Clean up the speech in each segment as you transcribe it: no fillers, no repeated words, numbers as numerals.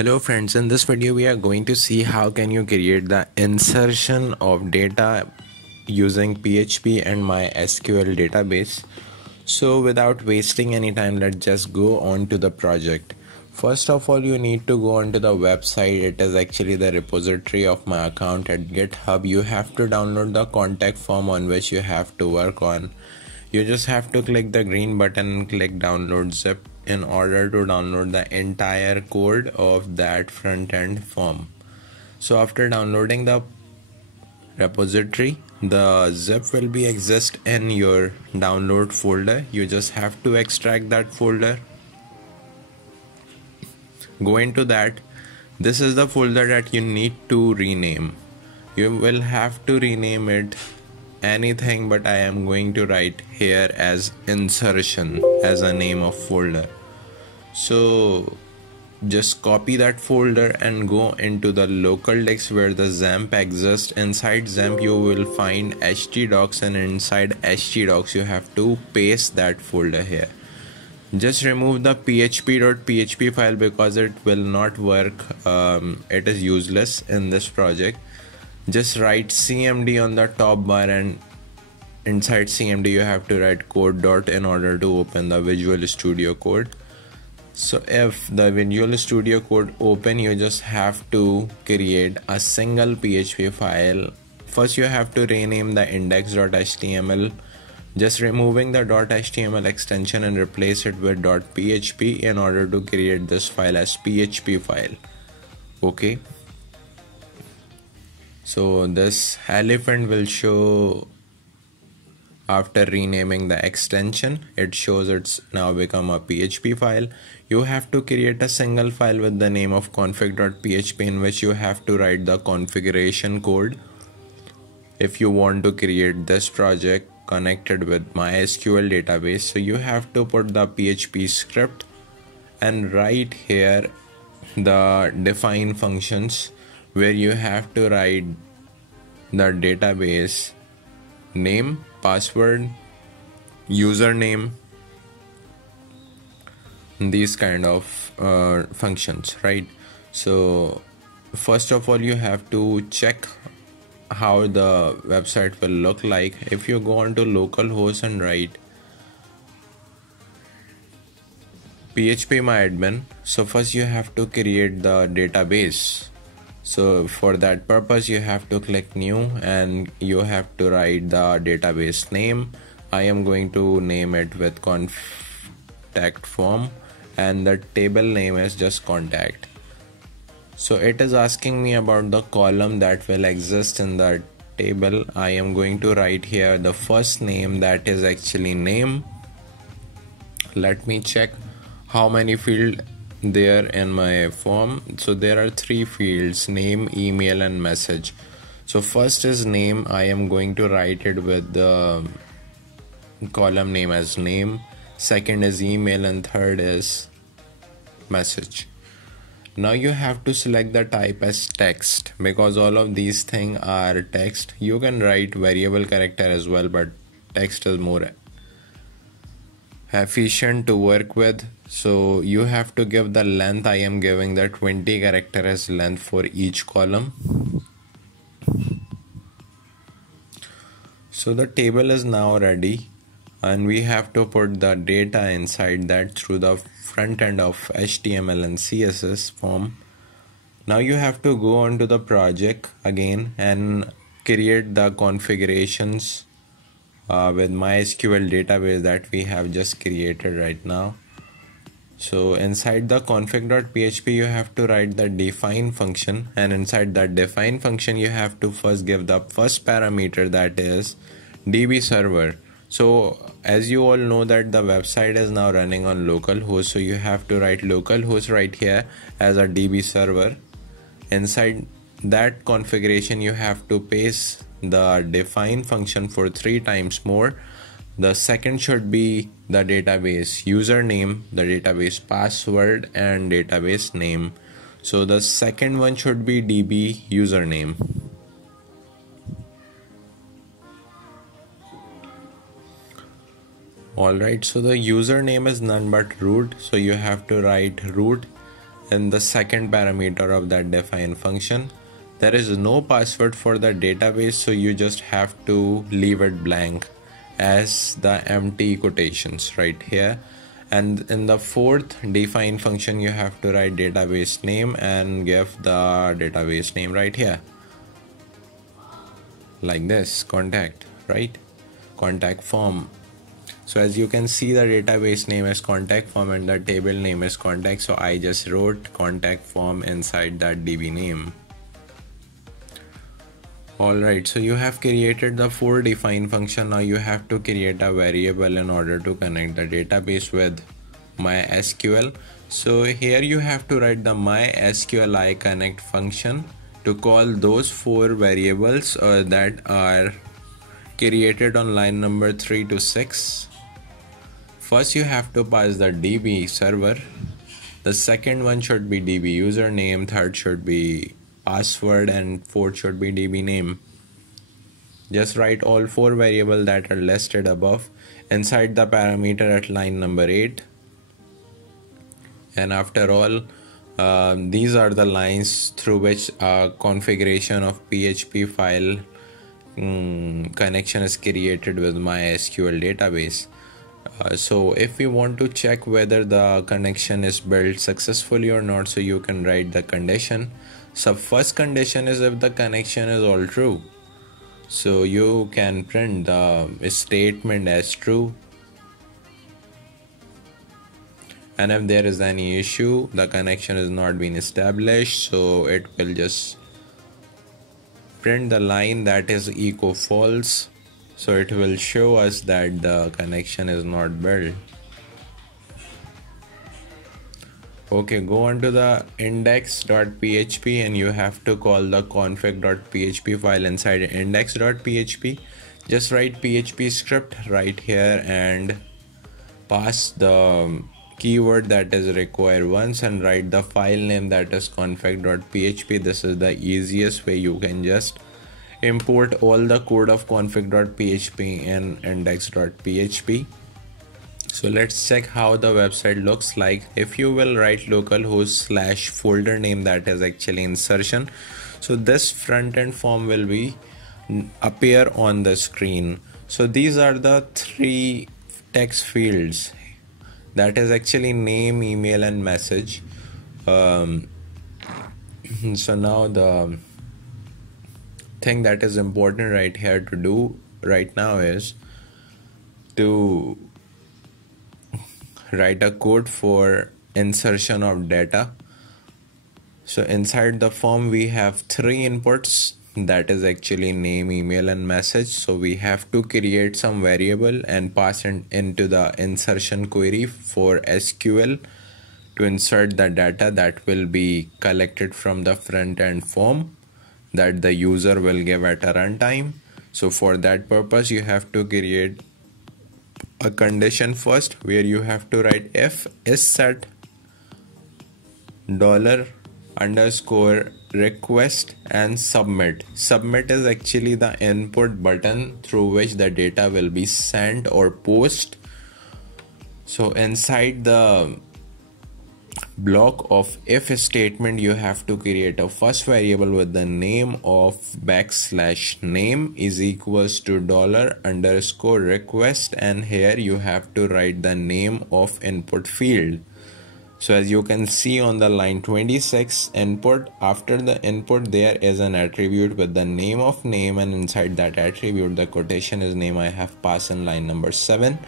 Hello friends, in this video we are going to see how can you create the insertion of data using PHP and MySQL database. So without wasting any time, let's just go on to the project. First of all, you need to go onto the website. It is actually the repository of my account at GitHub. You have to download the contact form on which you have to work on. You just have to click the green button and click download zip in order to download the entire code of that front end form. So after downloading the repository, the zip will be exist in your download folder. You just have to extract that folder, go into that. This is the folder that you need to rename. You will have to rename it anything, but I am going to write here as insertion as a name of folder. So just copy that folder and go into the local disk where the XAMPP exists. Inside XAMPP you will find htdocs, and inside htdocs you have to paste that folder here. Just remove the php.php file because it will not work. It is useless in this project. Just write cmd on the top bar, and inside cmd you have to write code dot in order to open the Visual Studio Code. So if the Visual Studio Code open, you just have to create a single PHP file. First you have to rename the index.html, just removing the .html extension and replace it with .php in order to create this file as PHP file. Okay, so this elephant will show after renaming the extension. It shows it's now become a PHP file. You have to create a single file with the name of config.php in which you have to write the configuration code. If you want to create this project connected with MySQL database, so you have to put the PHP script and write here the define functions where you have to write the database name, password, username, these kind of functions, right? So first of all you have to check how the website will look like. If you go onto localhost and write phpMyAdmin, so first you have to create the database. So for that purpose you have to click new and you have to write the database name. I am going to name it with contact form, and the table name is just contact. So it is asking me about the column that will exist in the table. I am going to write here the first name, that is actually name. Let me check how many fields there in my form. So there are 3 fields: name, email and message. So first is name. I am going to write it with the column name as name. Second is email, and third is message. Now you have to select the type as text because all of these things are text. You can write variable character as well, but text is more efficient to work with. So you have to give the length. I am giving the 20 character as length for each column. So the table is now ready, and we have to put the data inside that through the front end of HTML and CSS form. Now you have to go onto the project again and create the configurations with MySQL database that we have just created right now. So inside the config.php you have to write the define function, and inside that define function you have to first give the first parameter, that is DB server. So as you all know that the website is now running on localhost, so you have to write localhost right here as a DB server. Inside that configuration you have to paste the define function for 3 times more. The second should be the database username, the database password and database name. So the second one should be DB username. Alright, so the username is none but root, so you have to write root in the second parameter of that define function. There is no password for the database, so you just have to leave it blank as the empty quotations right here. And in the fourth define function, you have to write database name and give the database name right here, like this, contact, right? Contact form. So as you can see, the database name is contact form and the table name is contact. So I just wrote contact form inside that DB name. Alright, so you have created the 4 define function. Now you have to create a variable in order to connect the database with MySQL. So here you have to write the MySQL connect function to call those 4 variables that are created on line number 3 to 6. First you have to pass the DB server. The second one should be DB username, third should be password, and fourth should be DB name. Just write all 4 variables that are listed above inside the parameter at line number 8. And after all, these are the lines through which configuration of PHP file connection is created with MySQL database. So if we want to check whether the connection is built successfully or not, so you can write the condition. So first condition is if the connection is all true, so you can print the statement as true. And if there is any issue, the connection is not being established, so it will just print the line that is echo false. So it will show us that the connection is not built. Okay, go on to the index.php and you have to call the config.php file inside index.php. Just write PHP script right here and pass the keyword that is required once and write the file name, that is config.php. This is the easiest way. You can just import all the code of config.php in index.php. So let's check how the website looks like. If you will write localhost / folder name, that is actually insertion. So this front end form will be appear on the screen. So these are the 3 text fields, that is actually name, email and message. So now the thing that is important right here to do right now is to write a code for insertion of data. So inside the form we have 3 inputs, that is actually name, email and message. So we have to create some variable and pass it into the insertion query for SQL to insert the data that will be collected from the front end form that the user will give at a runtime. So for that purpose you have to create a condition first, where you have to write if is set $_request and submit. Submit is actually the input button through which the data will be sent or post. So inside the block of if statement you have to create a first variable with the name of \name is equals to $_request, and here you have to write the name of input field. So as you can see on the line 26 input, after the input there is an attribute with the name of name, and inside that attribute the quotation is name I have passed in line number 7.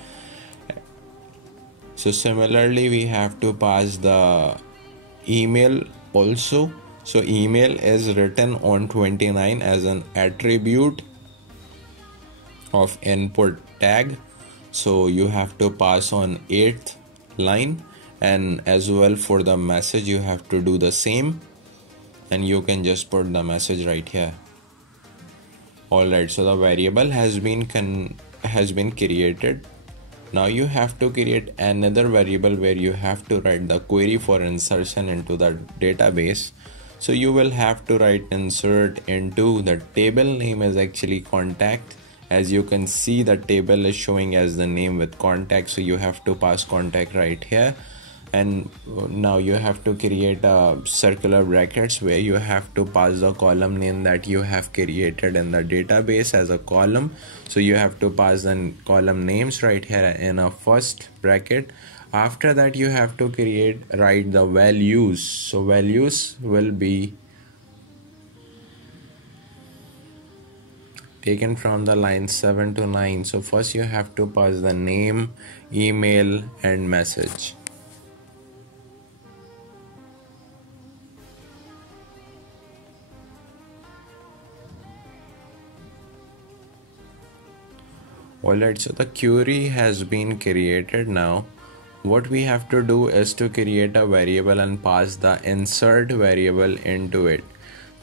So similarly we have to pass the email also. So email is written on 29 as an attribute of input tag. So you have to pass on 8th line, and as well for the message you have to do the same, and you can just put the message right here. Alright, so the variable has been created. Now you have to create another variable where you have to write the query for insertion into the database. So you will have to write insert into the table name is actually contact. As you can see the table is showing as the name with contact, so you have to pass contact right here. and now you have to create circular brackets where you have to pass the column name that you have created in the database as a column. So you have to pass the column names right here in a first bracket. After that you have to write the values. So values will be taken from the line 7 to 9. So first you have to pass the name, email and message. Alright, so the query has been created. Now what we have to do is to create a variable and pass the insert variable into it.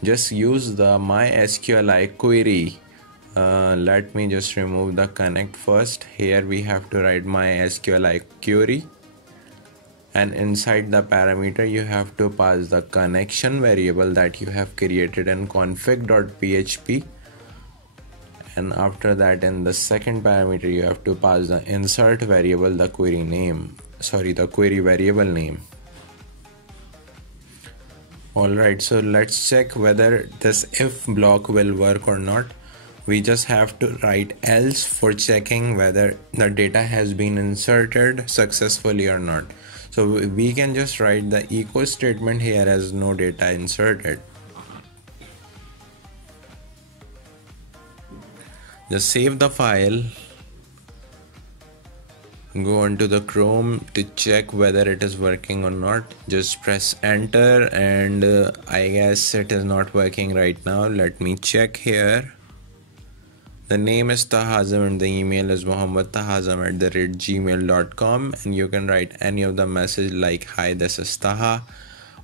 Just use the MYSQL query. Let me just remove the connect first. Here we have to write MYSQL query, and inside the parameter you have to pass the connection variable that you have created in config.php, and after that in the second parameter you have to pass the insert variable, the query variable name. Alright, so let's check whether this if block will work or not. We just have to write else for checking whether the data has been inserted successfully or not. So we can just write the echo statement here as no data inserted. Just save the file, go onto the Chrome to check whether it is working or not. Just press enter, and I guess it is not working right now. Let me check here. The name is Tahazam and the email is mohammadtahazam@gmail.com, and you can write any of the message like hi, this is Taha.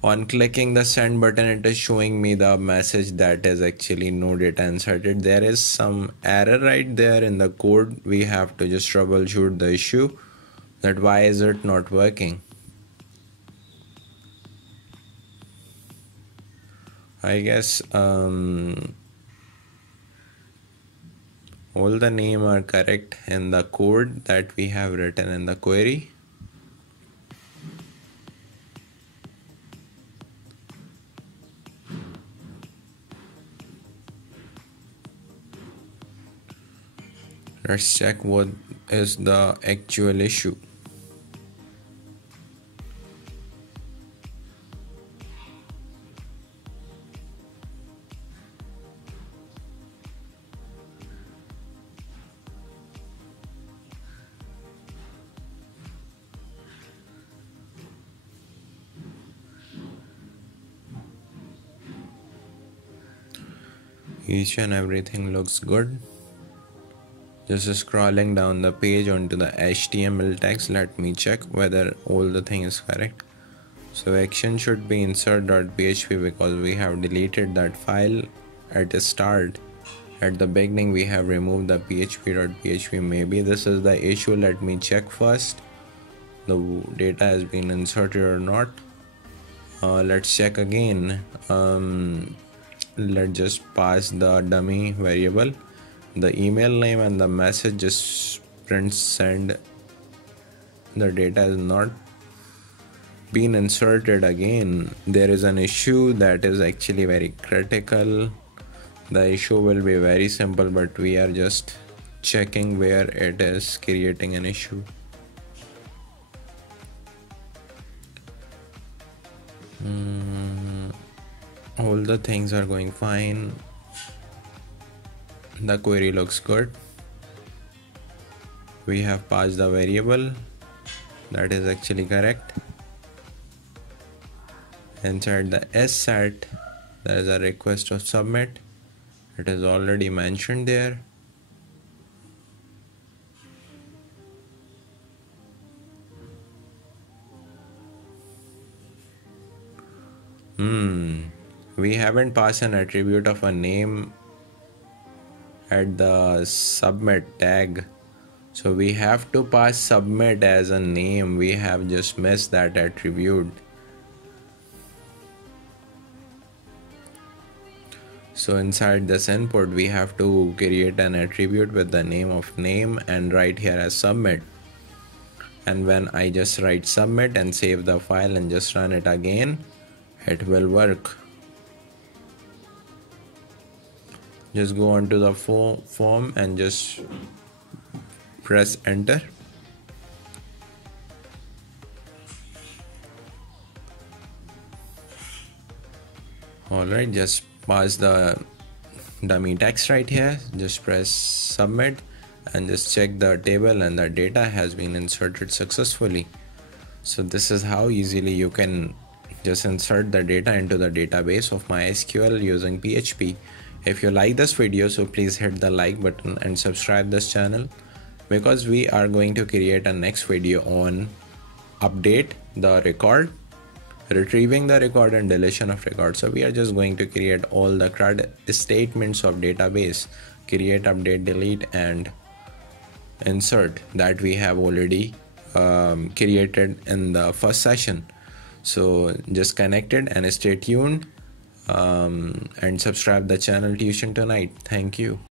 On clicking the send button, it is showing me the message that is actually no data inserted. There is some error right there in the code. We have to just troubleshoot the issue, that why is it not working. I guess all the names are correct in the code that we have written in the query. Let's check what is the actual issue. Each and everything looks good. Just scrolling down the page onto the HTML text, let me check whether all the thing is correct. So action should be insert.php because we have deleted that file at the start. At the beginning we have removed the php.php. Maybe this is the issue. Let me check first the data has been inserted or not. Let's check again. Let's just pass the dummy variable, the email name and the message. Just print send. The data has not been inserted again. There is an issue that is actually very critical. The issue will be very simple, but we are just checking where it is creating an issue. All the things are going fine. The query looks good. We have passed the variable, that is actually correct. Inside the S set there is a request to submit. It is already mentioned there. We haven't passed an attribute of a name at the submit tag, so we have to pass submit as a name. We have just missed that attribute. So inside this input we have to create an attribute with the name of name and write here as submit. and when I just write submit and save the file and just run it again, it will work. Just go onto the form and just press enter. Alright, just pass the dummy text right here, just press submit and just check the table and the data has been inserted successfully. So this is how easily you can just insert the data into the database of MySQL using PHP. If you like this video, so please hit the like button and subscribe this channel, because we are going to create a next video on update the record, retrieving the record and deletion of record. So we are just going to create all the CRUD statements of database, create, update, delete and insert that we have already created in the first session. So just connect it and stay tuned and subscribe the channel Tuition Tonight. Thank you.